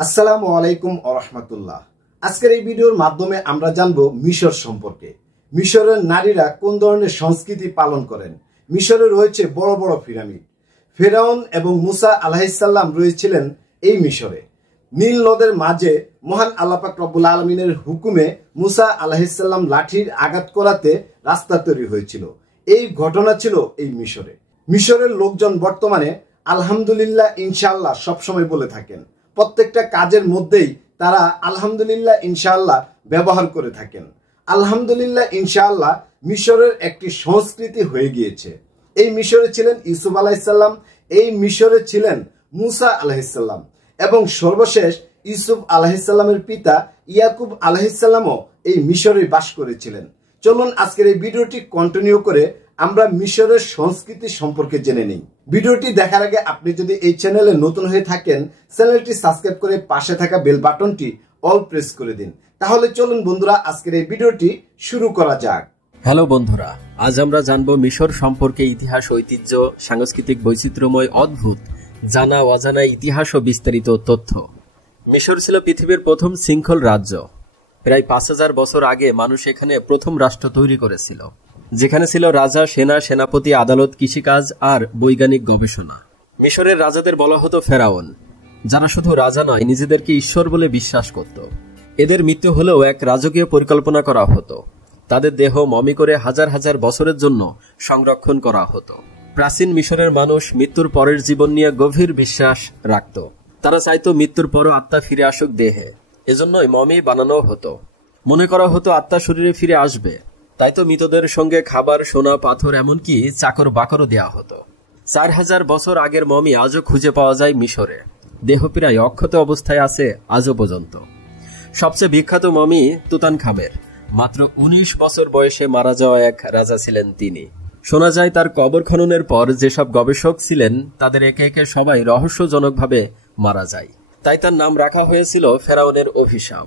আসসালামু আলাইকুম ওয়া রাহমাতুল্লাহ। আজকের এই ভিডিওর মাধ্যমে আমরা জানবো মিশর সম্পর্কে। মিশরের নারীরা কোন ধরনের সংস্কৃতি পালন করেন। মিশরে রয়েছে বড় বড় পিরামিড। ফেরাউন এবং মুসা আলাইহিসসালাম রয়েছিলেন এই মিশরে। নীল নদের মাঝে মহান আল্লাহ পাক রব্বুল আলামিনের হুকুমে মুসা আলাইহিসসালাম লাঠির আঘাত করাতে রাস্তা তৈরি হয়েছিল। এই ঘটনা ছিল এই মিশরে। মিশরের লোকজন বর্তমানে আলহামদুলিল্লাহ ইনশাআল্লাহ সবসময় বলে থাকেন। প্রত্যেকটা কাজের মধ্যেই তারা আলহামদুলিল্লাহ ইনশাআল্লাহ ব্যবহার করে থাকেন। আলহামদুলিল্লাহ ইনশাআল্লাহ মিশরের একটি সংস্কৃতি হয়ে গিয়েছে। এই মিশরে ছিলেন ইউসুফ আলাইহিসসালাম, এই মিশরে ছিলেন মুসা আলাইহিসসালাম এবং সর্বশেষ ইউসুফ আলাইহিসসালামের পিতা ইয়াকুব আলাইহিসসালামও এই মিশরে বাস করেছিলেন। চলুন আজকের এই ভিডিওটি কন্টিনিউ করে আমরা মিশরের সংস্কৃতি সম্পর্কে জেনে নিই। ভিডিওটি দেখার আগে আপনি যদি এই চ্যানেলে নতুন হয়ে থাকেন, চ্যানেলটি সাবস্ক্রাইব করে পাশে থাকা বেল বাটনটি অল প্রেস করে দিন। তাহলে চলুন বন্ধুরা আজকের এই ভিডিওটি শুরু করা যাক। হ্যালো বন্ধুরা, আজ আমরা জানবো মিশর সম্পর্কে ইতিহাস, ঐতিহ্য, সাংস্কৃতিক বৈচিত্র্যময়, অদ্ভুত, জানা অজানা ইতিহাস ও বিস্তারিত তথ্য। মিশর ছিল পৃথিবীর প্রথম শৃঙ্খল রাজ্য। প্রায় 5000 বছর আগে মানুষ এখানে প্রথম রাষ্ট্র তৈরি করেছিল, যেখানে ছিল রাজা, সেনা, সেনাপতি, আদালত, কৃষিকাজ আর বৈজ্ঞানিক গবেষণা। মিশরের রাজাদের বলা হতো ফেরাউন, যারা শুধু রাজা নয়, নিজেদেরকে ঈশ্বর বলে বিশ্বাস করত। এদের মৃত্যু হলেও এক রাজকীয় পরিকল্পনা করা হতো। তাদের দেহ মমি করে হাজার হাজার বছরের জন্য সংরক্ষণ করা হতো। প্রাচীন মিশরের মানুষ মৃত্যুর পরের জীবন নিয়ে গভীর বিশ্বাস রাখত। তারা চাইতো মৃত্যুর পরও আত্মা ফিরে আসুক দেহে। এজন্যই মমি বানানো হতো। মনে করা হতো আত্মা শরীরে ফিরে আসবে। তাই তো মৃতদের সঙ্গে খাবার, সোনা, পাথর, এমনকি চাকর বাকরও দেওয়া হতো। 4000 বছর আগের মমি আজও খুঁজে পাওয়া যায় মিশরে। দেহ প্রায় অক্ষত অবস্থায় আছে আজও পর্যন্ত। সবচেয়ে বিখ্যাত মমি তুতানখামের। মাত্র 19 বছর বয়সে মারা যাওয়া এক রাজা ছিলেন তিনি। শোনা যায় তার কবর খননের পর যেসব গবেষক ছিলেন তাদের একে একে সবাই রহস্যজনকভাবে মারা যায়। তাই তার নাম রাখা হয়েছিল ফেরাউনের অভিশাপ।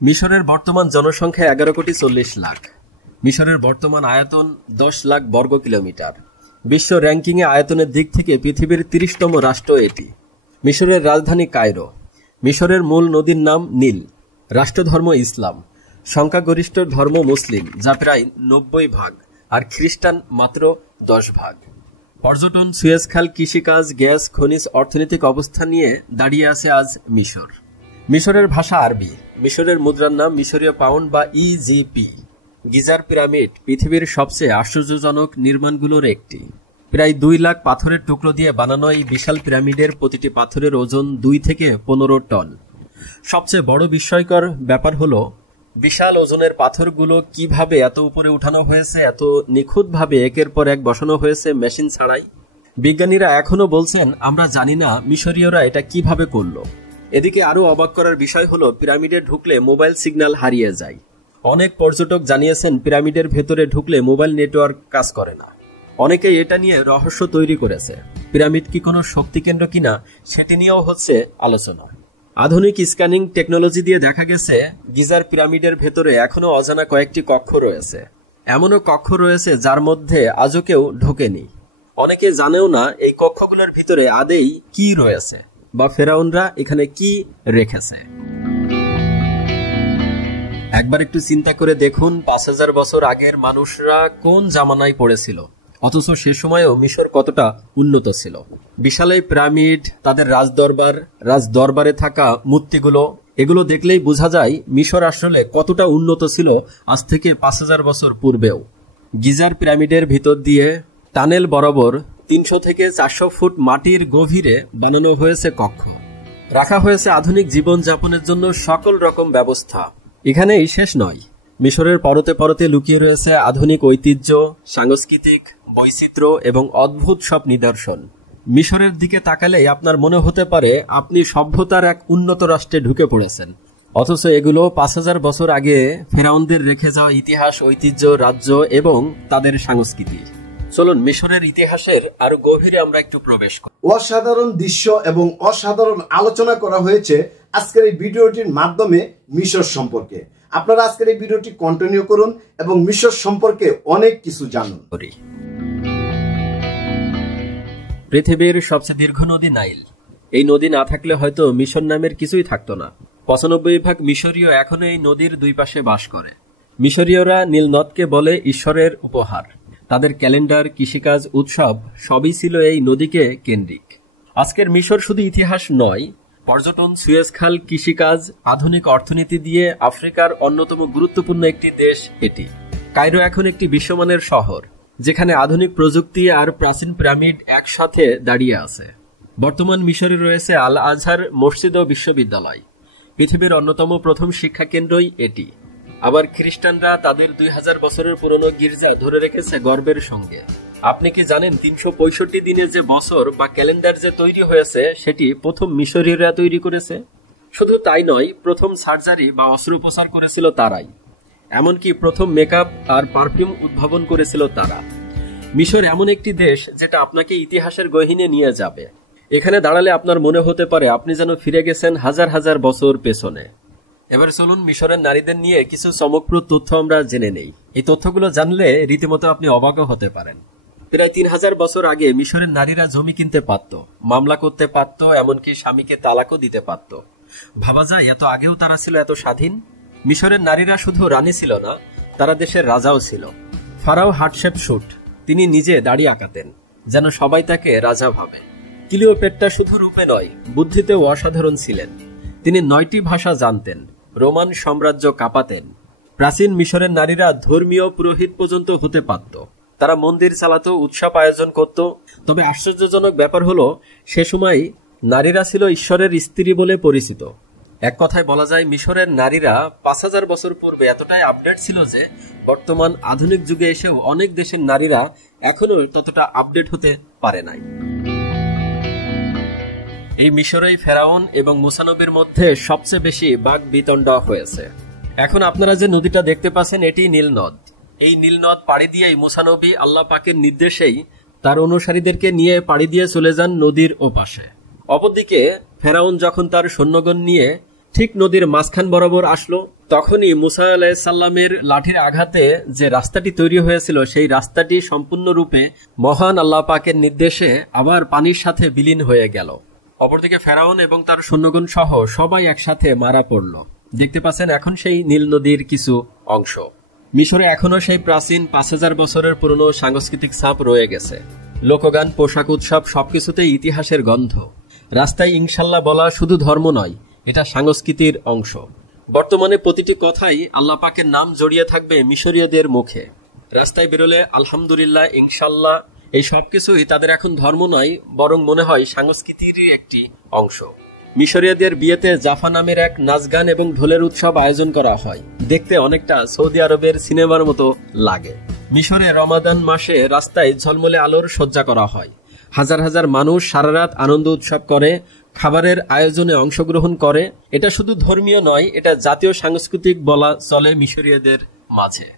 মিশরের বর্তমান জনসংখ্যা 11,40,00,000। মিশরের বর্তমান আয়তন 10 লাখ বর্গ কিলোমিটার। বিশ্ব র্যাঙ্কিংয়ে আয়তনের দিক থেকে পৃথিবীর 30তম রাষ্ট্র এটি। মিশরের রাজধানী কায়রো। মিশরের মূল নদীর নাম নীল। রাষ্ট্রধর্ম ইসলাম। সংখ্যাগরিষ্ঠ ধর্ম মুসলিম, যা প্রায় 90%, আর খ্রিস্টান মাত্র 10%। পর্যটন, সুয়েজ খাল, কৃষিকাজ, গ্যাস, খনিজ, অর্থনৈতিক অবস্থা নিয়ে দাঁড়িয়ে আছে আজ মিশর। মিশরের ভাষা আরবি। মিশরের মুদ্রার নাম মিশরীয় পাউন্ড বা ইজিপি। গিজার পিরামিড পৃথিবীর সবচেয়ে আশ্চর্যজনক নির্মাণগুলোর একটি। প্রায় 2 লাখ পাথরের টুকরো দিয়ে বানানো এই বিশাল পিরামিডের প্রতিটি পাথরের ওজন 2 থেকে 15 টন। সবচেয়ে বড় বিস্ময়কর ব্যাপার হলো বিশাল ওজনের পাথরগুলো কিভাবে এত উপরে উঠানো হয়েছে, এত নিখুঁতভাবে একের পর এক বসানো হয়েছে মেশিন ছাড়াই। বিজ্ঞানীরা এখনো বলছেন আমরা জানি না মিশরীয়রা এটা কিভাবে করলো। এদিকে আরো অবাক করার বিষয় হলো পিরামিডে ঢুকলে মোবাইল সিগন্যাল হারিয়ে যায়। অনেক পর্যটক জানিয়েছেন পিরামিডের ভেতরে ঢুকলে মোবাইল নেটওয়ার্ক কাজ করে না। অনেকেই এটা নিয়ে রহস্য তৈরি করেছে। পিরামিড কি কোনো শক্তি কেন্দ্র কিনা সেটি নিয়েও হচ্ছে আলোচনা। আধুনিক স্ক্যানিং টেকনোলজি দিয়ে দেখা গেছে গিজার পিরামিডের ভেতরে এখনো অজানা কয়েকটি কক্ষ রয়েছে। এমনও কক্ষ রয়েছে যার মধ্যে আজও কেউ ঢোকেনি। অনেকে জানেও না এই কক্ষগুলোর ভিতরে আদেই কি রয়েছে বা ফেরাউনরা এখানে কি রেখেছে। একবার একটু চিন্তা করে দেখুন, 5000 বছর আগের মানুষরা কোন জামানায় পড়েছিল, অথচ সে সময়েও মিশর কতটা উন্নত ছিল। বিশাল এই পিরামিড, তাদের রাজদরবারে থাকা মূর্তিগুলো, এগুলো দেখলেই বোঝা যায় মিশর আসলে কতটা উন্নত ছিল আজ থেকে 5000 বছর পূর্বেও। গিজার পিরামিডের ভিতর দিয়ে টানেল বরাবর 300 থেকে 400 ফুট মাটির গভীরে বানানো হয়েছে কক্ষ। রাখা হয়েছে আধুনিক জীবনযাপনের জন্য সকল রকম ব্যবস্থা। এখানেই শেষ নয়, মিশরের পরতে পরতে লুকিয়ে রয়েছে আধুনিক ঐতিহ্য, সাংস্কৃতিক বৈচিত্র্য এবং অদ্ভুত সব নিদর্শন। মিশরের দিকে তাকালেই আপনার মনে হতে পারে আপনি সভ্যতার এক উন্নত রাষ্ট্রে ঢুকে পড়েছেন, অথচ এগুলো 5000 বছর আগে ফেরাউনদের রেখে যাওয়া ইতিহাস, ঐতিহ্য, রাজ্য এবং তাদের সংস্কৃতি। চলুন মিশরের ইতিহাসের আরো গভীরে আমরা একটু প্রবেশ করি। অসাধারণ দৃশ্য এবং অসাধারণ আলোচনা করা হয়েছে আজকের এই ভিডিওটির মাধ্যমে মিশর সম্পর্কে। আপনারা আজকের এই ভিডিওটি কন্টিনিউ করুন এবং মিশর সম্পর্কে অনেক কিছু জানুন। পৃথিবীর সবচেয়ে দীর্ঘ নদী নাইল। এই নদী না থাকলে হয়তো মিশর নামের কিছুই থাকতো না। 95% মিশরীয় এখনো এই নদীর দুই পাশে বাস করে। মিশরীয়রা নীল নদকে বলে ঈশ্বরের উপহার। তাদের ক্যালেন্ডার, কৃষিকাজ, উৎসব সবই ছিল এই নদীকে কেন্দ্রিক। আজকের মিশর শুধু ইতিহাস নয়, পর্যটন, সুয়েজ খাল, কৃষিকাজ, আধুনিক অর্থনীতি দিয়ে আফ্রিকার অন্যতম গুরুত্বপূর্ণ একটি দেশ এটি। কায়রো এখন একটি বিশ্বমানের শহর, যেখানে আধুনিক প্রযুক্তি আর প্রাচীন পিরামিড একসাথে দাঁড়িয়ে আছে। বর্তমান মিশরে রয়েছে আল আজহার মসজিদ ও বিশ্ববিদ্যালয়। পৃথিবীর অন্যতম প্রথম শিক্ষা কেন্দ্রই এটি। আবার খ্রিস্টানরা তাদের 2000 বছরের পুরনো গির্জা ধরে রেখেছে গর্বের সঙ্গে। আপনি কি জানেন 365 দিনে যে বছর বা ক্যালেন্ডার যে তৈরি হয়েছে সেটি প্রথম মিশরীয়রা তৈরি করেছে? শুধু তাই নয়, প্রথম সার্জারি বা অস্ত্রোপচার করেছিল তারাই। এমনকি প্রথম মেকআপ আর পারফিউম উদ্ভাবন করেছিল তারা। মিশর এমন একটি দেশ যেটা আপনাকে ইতিহাসের গহীনে নিয়ে যাবে। এখানে দাঁড়ালে আপনার মনে হতে পারে আপনি যেন ফিরে গেছেন হাজার হাজার বছর পেছনে। এবার চলুন মিশরের নারীদের নিয়ে কিছু চমকপ্রদ তথ্য আমরা জেনে নেই। এই তথ্যগুলো জানলে রীতিমতো আপনি অবাকও হতে পারেন। প্রায় 3000 বছর আগে মিশরের নারীরা জমি কিনতে পারত, মামলা করতে পারত, এমনকি স্বামীকে তালাকও দিতে পারত। ভাবা যায় এত আগেও তারা ছিল এত স্বাধীন। মিশরের নারীরা শুধু রানী ছিল না, তারা দেশের রাজাও ছিল। ফারাও হাটশেপসুট তিনি নিজে দাড়ি আঁকাতেন, যেন সবাই তাকে রাজা ভাবে। ক্লিওপেট্রা শুধু রূপে নয়, বুদ্ধিতেও অসাধারণ ছিলেন। তিনি 9টি ভাষা জানতেন, রোমান সাম্রাজ্য কাঁপাতেন। প্রাচীন মিশরের নারীরা ধর্মীয় পুরোহিত পর্যন্ত হতে পারত। তারা মন্দির চালাতো, উৎসব আয়োজন করত। তবে আশ্চর্যজনক ব্যাপার হলো, সে সময় নারীরা ছিল ঈশ্বরের স্ত্রী বলে পরিচিত। এক কথায় বলা যায় মিশরের নারীরা 5000 বছর পূর্বে এতটাই আপডেট ছিল যে বর্তমান আধুনিক যুগে এসেও অনেক দেশের নারীরা এখনো ততটা আপডেট হতে পারে নাই। এই মিশরেই ফেরাউন এবং মুসা নবীর মধ্যে সবচেয়ে বেশি বাক বিতণ্ডা হয়েছে। এখন আপনারা যে নদীটা দেখতে পাচ্ছেন এটি নীল নদ। এই নীল নদ পাড়ি দিয়েই মুসা নবী আল্লাহ পাকের নির্দেশেই তার অনুসারীদেরকে নিয়ে পাড়ি দিয়ে চলে যান নদীর ওপাশে। অপরদিকে ফেরাউন যখন তার সৈন্যগণ নিয়ে ঠিক নদীর মাঝখান বরাবর আসলো, তখনই মুসা আলাইহিসসালামের লাঠির আঘাতে যে রাস্তাটি তৈরি হয়েছিল সেই রাস্তাটি সম্পূর্ণরূপে মহান আল্লাহ পাকের নির্দেশে আবার পানির সাথে বিলীন হয়ে গেল। অপরদিকে ফেরাউন এবং তার সৈন্যগণ সহ সবাই একসাথে মারা পড়ল। দেখতে পাচ্ছেন এখন সেই নীল নদীর কিছু অংশ। মিশরে এখনো সেই প্রাচীন 5000 বছরের পুরনো সাংস্কৃতিক ছাপ রয়ে গেছে। লোকগান, পোশাক, উৎসব সবকিছুতেই ইতিহাসের গন্ধ। রাস্তায় ইনশাল্লাহ বলা শুধু ধর্ম নয়, এটা সংস্কৃতির অংশ। বর্তমানে প্রতিটি কথাই আল্লাহ পাকের নাম জড়িয়ে থাকবে মিশরীয়দের মুখে। রাস্তায় বেরোলে আলহামদুলিল্লাহ, ইনশাল্লাহ, এই সবকিছুই তাদের এখন ধর্ম নয়, বরং মনে হয় সংস্কৃতিরই একটি অংশ। মিশরীয়দের বিয়েতে জাফা নামের এক নাচ গান এবং ঢোলের উৎসব আয়োজন করা হয়। দেখতে অনেকটা সৌদি আরবের সিনেমার মতো লাগে। মিশরে রমাদান মাসে রাস্তায় ঝলমলে আলোর সজ্জা করা হয়। হাজার হাজার মানুষ সারা রাত আনন্দ উৎসব করে, খাবারের আয়োজনে অংশগ্রহণ করে। এটা শুধু ধর্মীয় নয়, এটা জাতীয় সাংস্কৃতিক বলা চলে মিশরীয়দের মাঝে।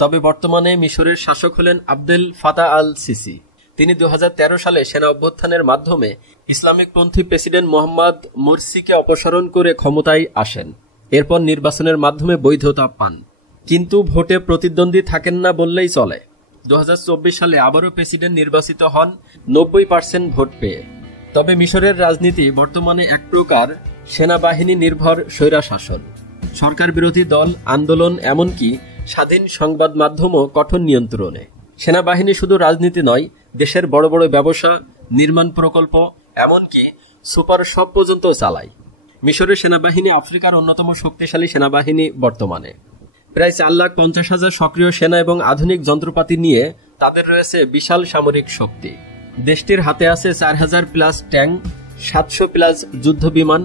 তবে বর্তমানে মিশরের শাসক হলেন আবদেল ফাতাহ আল সিসি। তিনি 2013 সালে সেনা অভ্যুত্থানের মাধ্যমে ইসলামিকপন্থী প্রেসিডেন্ট মোহাম্মদ মোরসিকে অপসারণ করে ক্ষমতায় আসেন। এরপর নির্বাচনের মাধ্যমে বৈধতা পান, কিন্তু ভোটে প্রতিদ্বন্দ্বী থাকেন না বললেই চলে। 2024 সালে আবারও প্রেসিডেন্ট নির্বাচিত হন 90% ভোট পেয়ে। তবে মিশরের রাজনীতি বর্তমানে এক প্রকার সেনাবাহিনী নির্ভর স্বৈরশাসন। সরকার বিরোধী দল, আন্দোলন, এমনকি স্বাধীন সংবাদ মাধ্যমও কঠোর নিয়ন্ত্রণে। সেনাবাহিনী শুধু রাজনীতি নয়, দেশের বড় বড় ব্যবসা, নির্মাণ প্রকল্প, এমনকি সুপার শপ পর্যন্ত চালায়। মিশরের সেনাবাহিনী আফ্রিকার অন্যতম শক্তিশালী সেনাবাহিনী বর্তমানে। প্রায় 4,50,000 সক্রিয় সেনা এবং আধুনিক যন্ত্রপাতি নিয়ে তাদের রয়েছে বিশাল সামরিক শক্তি। দেশটির হাতে আছে 4000+ ট্যাঙ্ক, 700+ যুদ্ধ বিমান,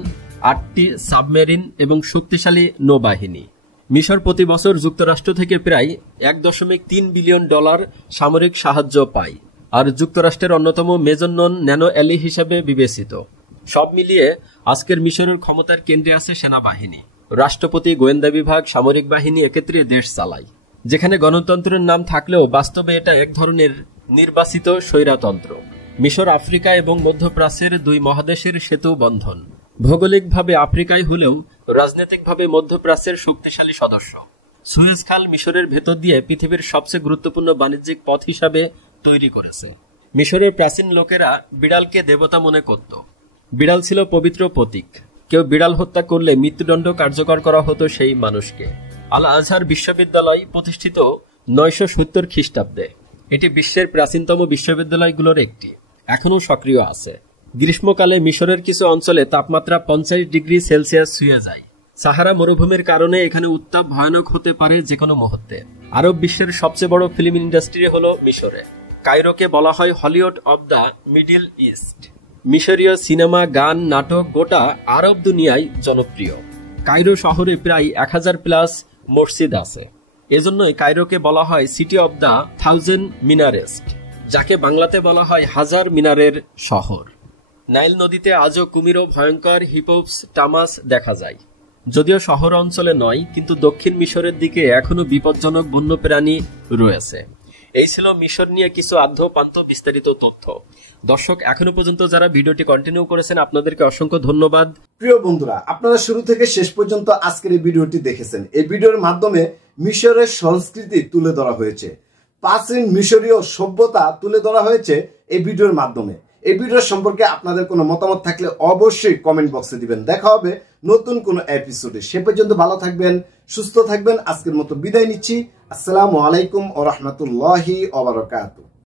8টি সাবমেরিন এবং শক্তিশালী নৌবাহিনী। মিশর প্রতি বছর যুক্তরাষ্ট্র থেকে প্রায় $1.3 বিলিয়ন সামরিক সাহায্য পায়, আর যুক্তরাষ্ট্রের অন্যতম মেজর নন ন্যানো অ্যালি হিসেবে বিবেচিত। সব মিলিয়ে আজকের মিশরের ক্ষমতার কেন্দ্রে আছে সেনাবাহিনী। রাষ্ট্রপতি, গোয়েন্দা বিভাগ, সামরিক বাহিনী একত্রে দেশ চালায়। যেখানে গণতন্ত্রের নাম থাকলেও বাস্তবে এটা এক ধরনের নির্বাচিত স্বৈরতন্ত্র। মিশর আফ্রিকা এবং মধ্যপ্রাচ্যের দুই মহাদেশের সেতু বন্ধন। ভৌগোলিকভাবে আফ্রিকায় হলেও রাজনৈতিকভাবে মধ্যপ্রাচ্যের শক্তিশালী সদস্য। সুয়েজ খাল মিশরের ভেতর দিয়ে পৃথিবীর সবচেয়ে গুরুত্বপূর্ণ বাণিজ্যিক পথ হিসাবে তৈরি করেছে। মিশরের প্রাচীন লোকেরা বিড়ালকে দেবতা মনে করত। বিড়াল ছিল পবিত্র প্রতীক। কেউ বিড়াল হত্যা করলে মৃত্যুদণ্ড কার্যকর করা হতো সেই মানুষকে। আল আজহার বিশ্ববিদ্যালয় প্রতিষ্ঠিত 970 খ্রিস্টাব্দে। এটি বিশ্বের প্রাচীনতম বিশ্ববিদ্যালয়গুলোর একটি, এখনও সক্রিয় আছে। গ্রীষ্মকালে মিশরের কিছু অঞ্চলে তাপমাত্রা 50 ডিগ্রি সেলসিয়াস ছুঁয়ে যায়। সাহারা মরুভূমির কারণে এখানে উত্তাপ ভয়ানক হতে পারে যে কোনো মুহূর্তে। আরব বিশ্বের সবচেয়ে বড় ফিল্ম ইন্ডাস্ট্রি হলো মিশরে। কায়রোকে বলা হয় Hollywood of the middle east. মিশরীয় সিনেমা, গান, নাটক গোটা আরব দুনিয়ায় জনপ্রিয়। কায়রো শহরে প্রায় 1000+ মসজিদ আছে। এজন্যই কায়রোকে বলা হয় সিটি অব দ্য 1000 মিনারেস্ট, যাকে বাংলাতে বলা হয় হাজার মিনারের শহর। নাইল নদীতে আজও কুমির ও ভয়ঙ্কর হিপোপটামাস দেখা যায়। যদিও শহর অঞ্চলে নয়, কিন্তু দক্ষিণ মিশরের দিকে এখনো বিপজ্জনক বন্যপ্রাণী রয়েছে। এই ছিল মিশর নিয়ে কিছু আদ্যপান্ত বিস্তারিত তথ্য। দর্শক, এখনো পর্যন্ত যারা ভিডিওটি কন্টিনিউ করেছেন আপনাদেরকে অসংখ্য ধন্যবাদ। প্রিয় বন্ধুরা, আপনারা শুরু থেকে শেষ পর্যন্ত আজকের এই ভিডিওটি দেখেছেন। এই ভিডিওর মাধ্যমে মিশরের সংস্কৃতি তুলে ধরা হয়েছে, প্রাচীন মিশরীয় সভ্যতা তুলে ধরা হয়েছে এই ভিডিওর মাধ্যমে। এই ভিডিও সম্পর্কে আপনাদের কোনো মতামত থাকলে অবশ্যই কমেন্ট বক্সে দিবেন। দেখা হবে নতুন কোনো এপিসোডে। সে পর্যন্ত ভালো থাকবেন, সুস্থ থাকবেন। আজকের মতো বিদায় নিচ্ছি। আসসালামু আলাইকুম ওয়া রাহমাতুল্লাহি ওয়া বারাকাতুহু।